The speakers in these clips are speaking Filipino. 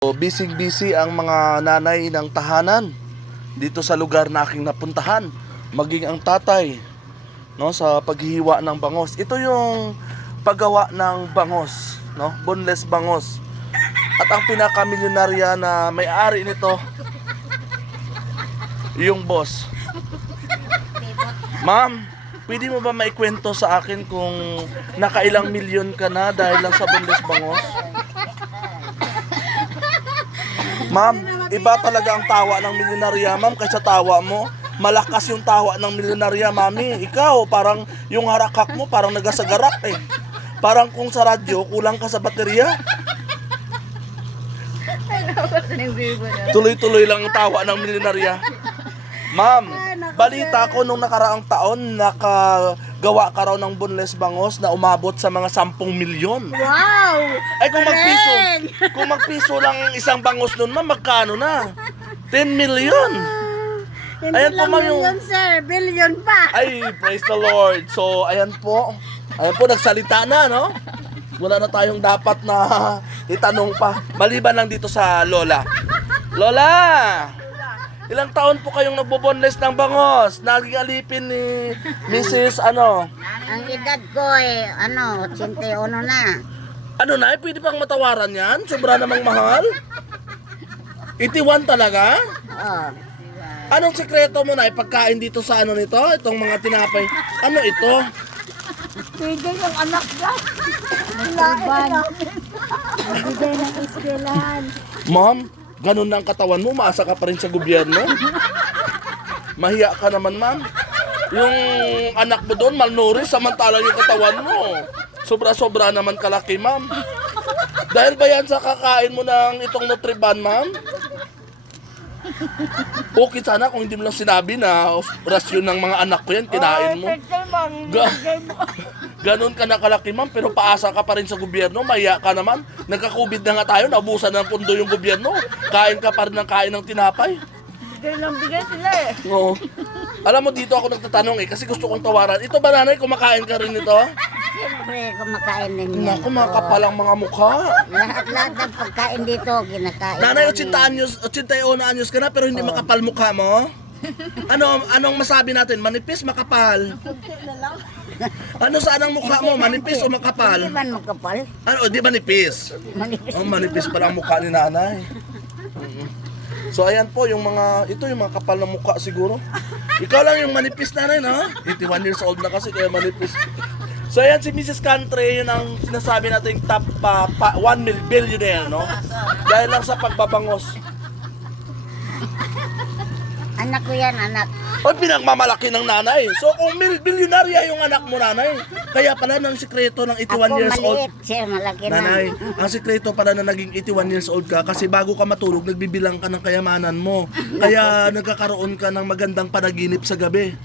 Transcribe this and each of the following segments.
So, busy ang mga nanay ng tahanan dito sa lugar na aking napuntahan, maging ang tatay, no, sa paghihiwa ng bangos. Ito yung paggawa ng bangos, no, boneless bangos. At ang pinakamilyonarya na may-ari nito, yung boss. Ma'am, pwede mo ba maikwento sa akin kung nakailang milyon ka na dahil lang sa boneless bangos? Ma'am, iba talaga ang tawa ng milyonarya, ma'am, kaysa tawa mo. Malakas yung tawa ng milyonarya, mami. Ikaw, parang yung harakak mo, parang nagasagarak eh. Parang kung sa radyo, kulang ka sa baterya. Tuloy-tuloy lang ang tawa ng milyonarya. Ma'am, balita ko nung nakaraang taon, nakagawa ka raw ng boneless bangos na umabot sa mga 10 milyon. Wow! Ay kung magpiso lang isang bangos nun, ma'am, magkano na? 10 million. Hindi Ayan po, lang ma'am, yung... million, sir. Billion pa. Ay, praise the Lord. So, ayan po. Ayan po, nagsalita na, no? Wala na tayong dapat na itanong pa. Maliban lang dito sa Lola. Lola! Ilang taon po kayong nagboboneless ng bangos? Naging alipin ni Mrs. ano? Ang edad ko 81 na. Ano na, pwede pang matawaran yan? Sobra namang mahal? 81 talaga? Oh. Anong sekreto mo na pagkain dito sa ano nito? Itong mga tinapay. Ano ito? Pwede yung anak ka. Iban. Bigay ng eskwelahan. Ma'am, ganun na ang katawan mo, maasa ka pa rin sa gobyerno. Mahiya ka naman, ma'am. Yung anak mo doon, malnourished, samantalang yung katawan mo. Sobra-sobra naman kalaki, ma'am. Dahil ba yan sa kakain mo ng itong Nutriban, ma'am? Okay sana kung hindi mo lang sinabi na rasyon ng mga anak ko yan, kinain mo. Ganon ka nakalaki, ma'am, pero paasa ka pa rin sa gobyerno, mahiya ka naman. Nagka-COVID na nga tayo, naubusan ng pondo yung gobyerno. Kain ka pa rin ng kain ng tinapay. Bigay lang bigay sila eh. Oo. Alam mo, dito ako nagtatanong kasi gusto kong tawaran. Ito ba, nanay, kumakain ka rin ito? Siyempre, kumakain din yan. Naku, mga kapalang mga mukha. Lahat ng pagkain dito, kinakain. Nanay, namin. 81 anyos ka na pero hindi makapal mukha mo? Anong masabi natin? Manipis, makapal? Ano saan ang mukha mo? Manipis o makapal? Hindi man magkapal. Ano, di manipis? Manipis. Oh, manipis pala ang mukha ni nanay. So ayan po yung mga, ito yung mga kapal na mukha siguro. Ikaw lang yung manipis nanay, no? 81 years old na kasi kaya manipis. So ayan si Mrs. Country, yun ang sinasabi nating top 1 billionaire, no? Dahil lang sa pagbabangos. Anak ko yan, anak. O pinagmamalaki ng nanay. So kung bilyonarya yung anak mo, nanay, kaya pala ng sikreto ng 81 Ako years old. maliit, siya malaki na. Nanay, ang sikreto pala na naging 81 years old ka kasi bago ka matulog, nagbibilang ka ng kayamanan mo. Kaya nagkakaroon ka ng magandang panaginip sa gabi.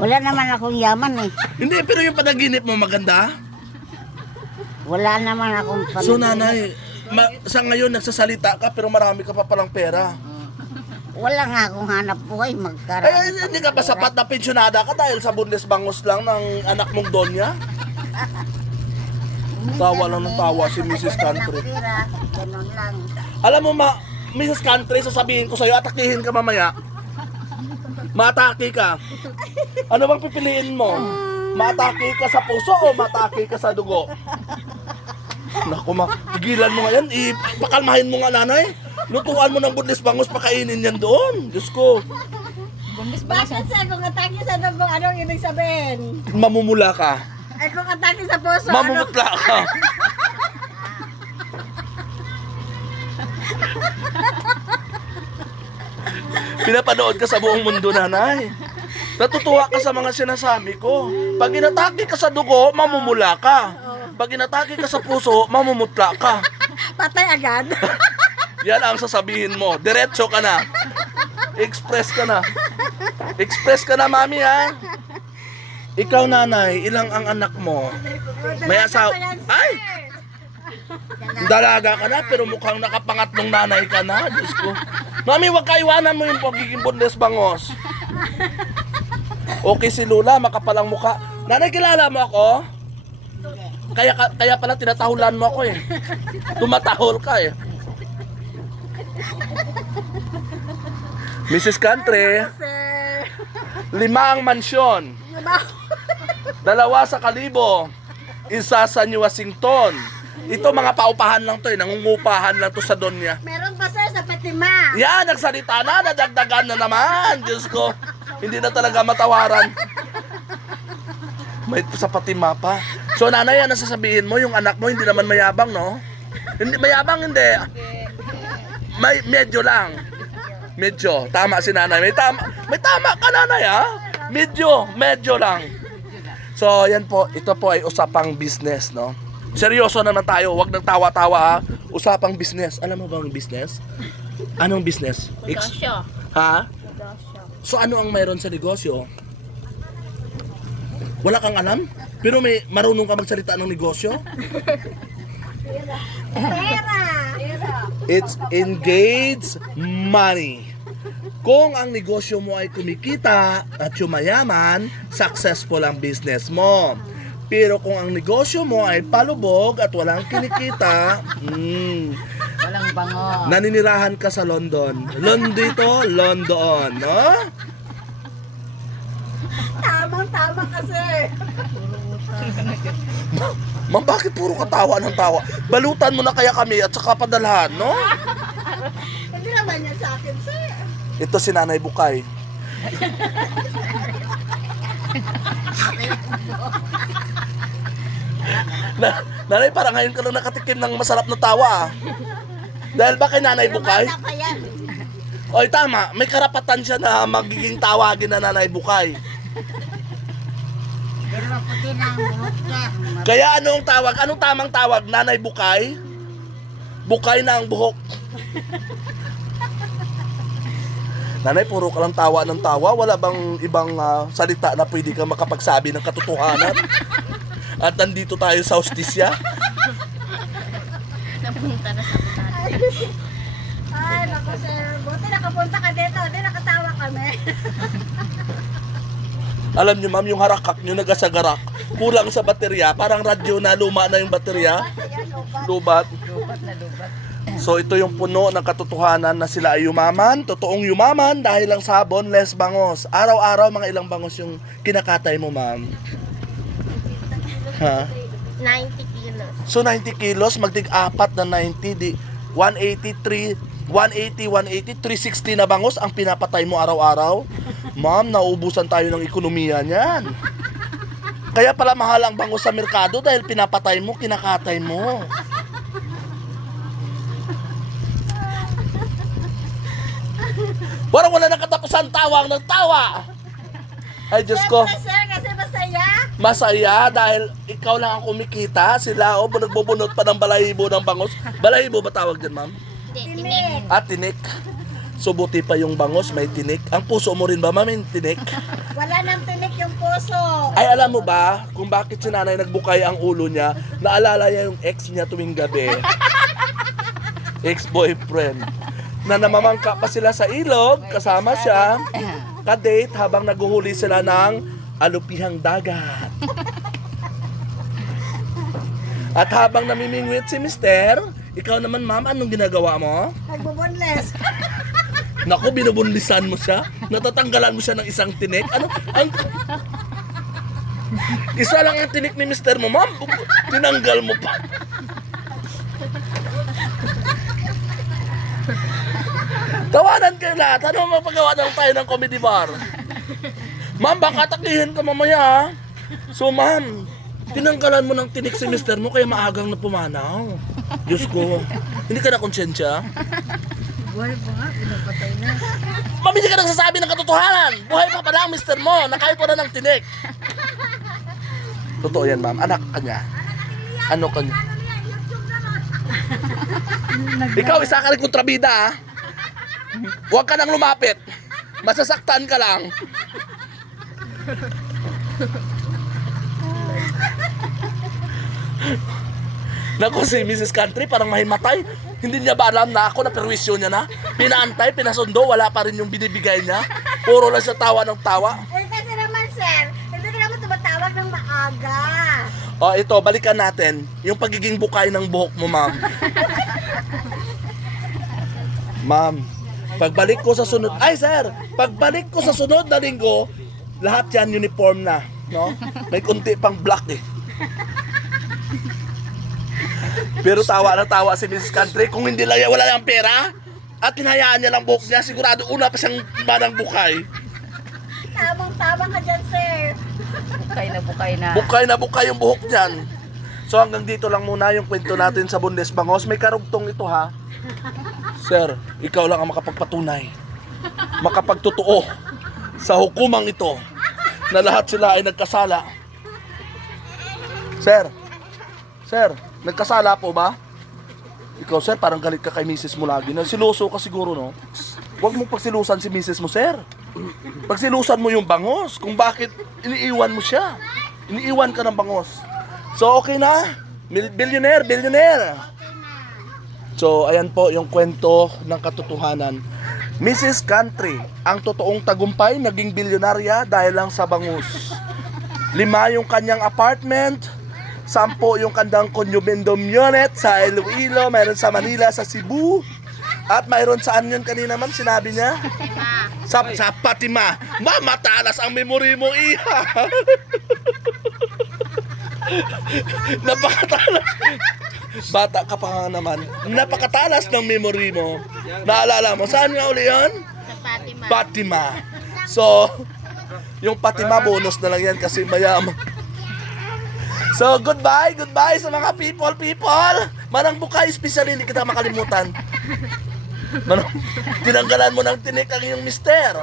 Wala naman akong yaman eh. Hindi, pero yung panaginip mo maganda. Wala naman akong panaginip. So nanay, sa ngayon nagsasalita ka pero marami ka pa palang pera. Wala nga akong hanap buhay, magkarami. Hindi ka ba sapat na pensyonada ka dahil sa boneless bangos lang ng anak mong Donya? Tawa lang ng tawa si Mrs. Country. Ganun lang. Alam mo, Mrs. Country, sasabihin ko sa'yo, atakihin ka mamaya. Matake ka. Ano bang pipiliin mo? Matake ka sa puso o matake ka sa dugo? Naku, tigilan mo nga yan. Pakalmahin mo nga, nanay. Lutuan mo ng boneless bangos, pakainin yan doon. Diyos ko. Bakit sa kung atake sa dugo, anong ibig sabihin? Mamumula ka. Ay kung atake sa puso, Mamumutla ka. Pinapanood ka sa buong mundo, nanay. Natutuwa ka sa mga sinasabi ko. Pag inatake ka sa dugo, mamumula ka. Pag inatake ka sa puso, mamumutla ka. patay agad. Yan ang sasabihin mo. Diretso ka na. Express ka na. Express ka na, mami, ha? Ikaw, nanay, ilang ang anak mo? May asawa. Ay! Dalaga ka na, pero mukhang nakapangatlong nanay ka na. Diyos ko. Mami, wag ka iwanan mo yung pagiging boneless bangos. Okay si Lula, makapalang mukha. Nanay, kilala mo ako? kaya pala tinatahulan mo ako eh. Tumatahol ka eh. Mrs. Country, Sir. 5 ang mansyon. 2 sa Kalibo. 1 sa New Washington. Ito mga paupahan lang to eh. Nangungupahan lang to sa Donya. Meron pa sir sa Fatima. Yan, nagsalita na. Nadagdagan na naman. Diyos ko. Hindi na talaga matawaran. May sa Fatima pa. So nanay, ano sasabihin mo? Yung anak mo hindi naman mayabang, no? Hindi, mayabang hindi. Medyo lang. Medyo. Tama si nanay. May tama ka nanay ha? Medyo lang. So yan po, ito po ay usapang business, no? Seryoso naman tayo, wag nang tawa-tawa ha. Usapang business. Alam mo bang business? Anong business? Negosyo. Ha? Negosyo. So ano ang mayroon sa negosyo? Wala kang alam? Pero may marunong ka magsalita ng negosyo? Pera. It's engaged money. Kung ang negosyo mo ay kumikita at yumayaman, successful ang business mo. Pero kung ang negosyo mo ay palubog at walang kinikita, Walang bango. naninirahan ka sa London. Londito, London, no? Tamang-tama kasi. Ma'am, bakit puro katawa ng tawa? Balutan mo na kaya kami at saka padalhan, no? Hindi naman yan sa akin, sir. Ito si Nanay Bukay. Nanay, parang ngayon ka lang nakatikim ng masarap na tawa. Dahil ba kay Nanay Bukay? Bata pa yan. Oy, tama. May karapatan siya na magiging tawagin na Nanay Bukay. Pero maputi na ang buhok niya. Kaya anong tawag? Anong tamang tawag? Nanay Bukay? Bukay na ang buhok. Nanay, puro ka lang tawa ng tawa. Wala bang ibang salita na pwede kang makapagsabi ng katotohanan? At nandito tayo sa hostisya. Napunta na sa butati. Ay, naku sir. Buti nakapunta ka dito. Hindi nakatawa kami. Alam niyo ma'am, yung harakak niyo nagasagarak. Kulang sa baterya. Parang radyo na luma na yung baterya. Lubat. Lubat na lubat. So ito yung puno ng katotohanan na sila ay yumaman. Totoong yumaman dahil lang sabon, less bangos. Araw-araw mga ilang bangos yung kinakatay mo ma'am. Ha? 90 kilos. So 90 kilos, magtig-apat na 90, di 180, 360 na bangos ang pinapatay mo araw-araw. Ma'am, nauubusan tayo ng ekonomiya niyan. Kaya pala mahal ang bangos sa merkado dahil pinapatay mo, kinakatay mo. Parang wala nang katapusan, tawang ng tawa. Ay, Diyos ko. Siyempre sir, kasi masaya. Masaya dahil ikaw lang ang kumikita. Sila o nagbubunot pa ng balahibo ng bangos. Balahibo ba tawag dyan, ma'am? Tinik. At tinik. So buti pa yung bangos, may tinik. Ang puso mo rin ba, ma'am, may tinik? Wala nang tinik yung puso. Ay, alam mo ba kung bakit si nanay nagbukay ang ulo niya? Naalala niya yung ex niya tuwing gabi. Ex-boyfriend. Na namamangka pa sila sa ilog, kasama siya. Ka-date habang naguhuli sila ng alupihang dagat. At habang namimingwit si mister, ikaw naman ma'am, anong ginagawa mo? Nagbubunles. Naku, binubunlisan mo siya. Natatanggalan mo siya ng isang tinik. Ano? Isa lang ang tinik ni mister mo, ma'am. Tinanggal mo pa. Tawanan kayo lahat. Ano mapagawa na lang tayo ng comedy bar? Ma'am, baka takihin ka mamaya ha? So ma'am, tinanggalan mo ng tinik si mister mo kaya maagang na pumanaw. Diyos ko, hindi ka na konsensya? Buhay pa nga, pinapatay na. Ma'am, hindi ka nagsasabi ng katotohanan. Buhay pa pala ang mister mo. Nakain ko na ng tinik. Totoo yan ma'am, anak ka niya. Ano ka niya? Ikaw, isa ka rin kontrabida ha? Huwag ka nang lumapit. Masasaktan ka lang. Naku, si Mrs. Country parang mahimatay. Hindi niya ba alam na ako na perwisyo niya na? Pinaantay, pinasundo, wala pa rin yung binibigay niya. Puro lang siya tawa ng tawa. Eh kasi naman sir, hindi ka naman tumatawag ng maaga. O, ito, balikan natin. Yung pagiging bukay ng buhok mo, ma'am. Ma'am, pagbalik ko sa sunod... Ay, sir! Pagbalik ko sa sunod na linggo, lahat yan uniform na. No? May kunti pang black eh. Pero tawa na tawa si Mrs. Country. Kung hindi lang yan, wala lang pera. At hinayaan niya lang buhok niya. Sigurado una pa siyang manang bukay. Tamang-tama ka dyan, sir. Bukay na bukay na. Bukay na bukay yung buhok niyan. So hanggang dito lang muna yung kwento natin sa Bundes Bangos. May karugtong ito ha. Sir, ikaw lang ang makapagpatunay, makapagtotoo sa hukumang ito na lahat sila ay nagkasala. Sir, nagkasala po ba? Ikaw sir, parang galit ka kay misis mo lagi. Siloso ka siguro, no? Huwag mong pagsilusan si misis mo, sir. Pagsilusan mo yung bangos kung bakit iniiwan mo siya. Iniiwan ka ng bangos. So okay na? Billionaire. So ayan po yung kwento ng katotohanan. Mrs. Country, ang totoong tagumpay, naging bilyonarya dahil lang sa bangus. 5 yung kanyang apartment, 10 yung kanyang condominium unit sa Iloilo, mayroon sa Manila, sa Cebu, at mayroon saan yun kanina ma'am, sinabi niya? Sa Fatima. Matalas ang memory mo, iha. Napakatalas. Bata ka pa nga naman. Napakatalas ng memory mo. Naalala mo, saan nga uli yun? Sa Fatima. Fatima. So, yung Fatima bonus na lang yan kasi mayaman. So, goodbye sa mga people. Manang bukay, especially hindi kita makalimutan. Tinanggalan mo ng tinik ang iyong mister.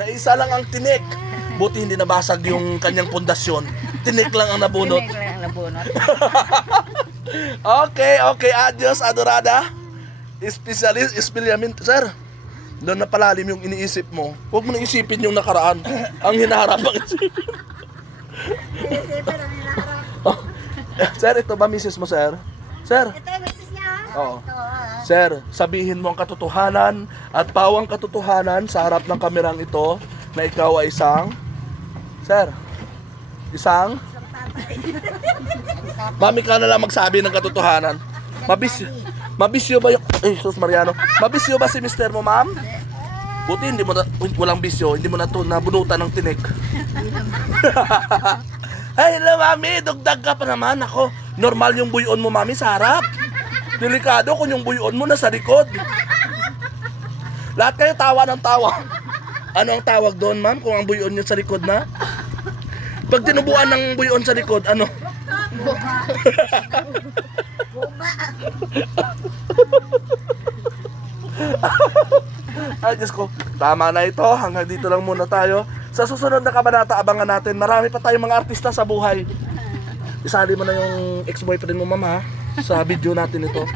Na isa lang ang tinik. Buti hindi nabasag yung kanyang pundasyon. Tinik lang ang nabunot. Tinig lang ang nabunot. Okay, adios, adorada. Especialmente, sir. Doon na palalim yung iniisip mo. Huwag mo na isipin yung nakaraan. Ang hinaharap ang isipin. Isipin ang hinaharap. Oh. Sir, ito ba misis mo, sir? Sir, Ito yung misis niya. Oo. Ito, sir, sabihin mo ang katotohanan at pawang katotohanan sa harap ng kamerang ito na ikaw ay isang... Sir, isang... Mami ka na lang magsabi ng katotohanan. Mabisyo ba yung... Ay, Jesus Mariano. Mabisyo ba si mister mo, ma'am? Buti hindi mo na... Walang bisyo. Hindi mo na to nabunutan ng tinik. Ay, hello, mami. Dugdag ka pa naman. Ako, normal yung buyon mo, mami, sa harap. Delikado kung yung buyon mo nasa likod. Lahat kayo tawa ng tawa. Ano ang tawag doon, ma'am, kung ang buyon nyo sa likod na? Pag tinubuan ng buyon sa likod, ano? Buba. Ay, Diyos ko, tama na ito. Hanggang dito lang muna tayo. Sa susunod na kabanata, abangan natin. Marami pa tayong mga artista sa buhay. Isali mo na yung ex-boyfriend mo, mama, sa video natin ito.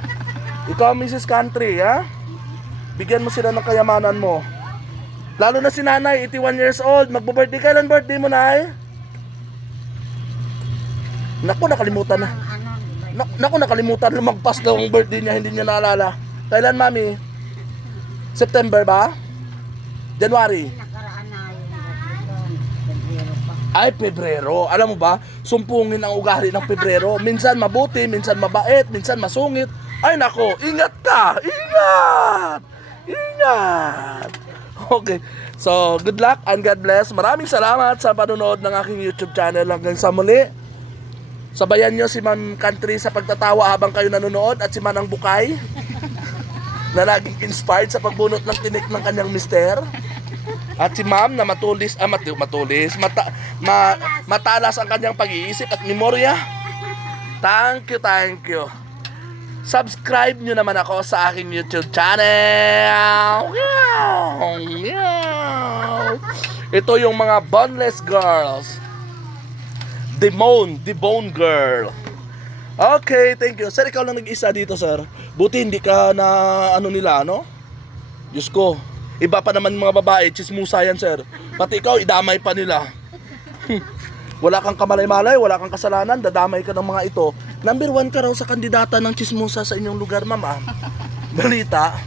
Ikaw, Mrs. Country, ha? Bigyan mo sila ng kayamanan mo. Lalo na si nanay, 81 years old. Magbo-birthday. Kailan birthday mo, nay? Naku, nakalimutan na. Naku, nakalimutan. Lumagpas daw ang birthday niya. Hindi niya naalala. Kailan, mami? September ba? January? Nakaraan na yung Pebrero pa. Ay, Pebrero. Alam mo ba, sumpungin ang ugali ng Pebrero. Minsan mabuti, minsan mabait, minsan masungit. Ay nako, ingat ka! Ingat! Ingat! Okay, so good luck and God bless. Maraming salamat sa panonood ng aking YouTube channel. Hanggang sa muli. Sabayan nyo si Ma'am Country sa pagtatawa habang kayo nanonood at si Manang Bukay na laging inspired sa pagbunot ng tinik ng kanyang mister. At si Ma'am na matalas ang kanyang pag-iisip at memorya. Thank you. Subscribe nyo naman ako sa aking YouTube channel. Ito yung mga boneless girls. The bone girl. Okay, thank you. Sir, ikaw lang nag-isa dito, sir. Buti hindi ka na ano nila, no? Diyos ko. Iba pa naman mga babae, chismusa yan, sir. Pati ikaw, idamay pa nila. Wala kang kamalay-malay, wala kang kasalanan, dadamay ka ng mga ito. Number 1 ka raw sa kandidata ng chismusa sa inyong lugar, ma'am. Balita.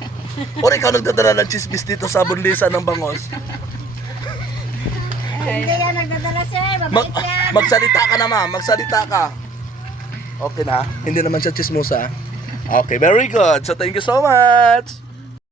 O ikaw nagdadala ng chismis dito sa bunlisan ng Bangos. Hindi yan nagdadala, sir. Mag, Mabait yan. magsalita ka na, ma'am. Magsalita ka. Okay na? Hindi naman siya chismosa. Okay, very good. So, thank you so much.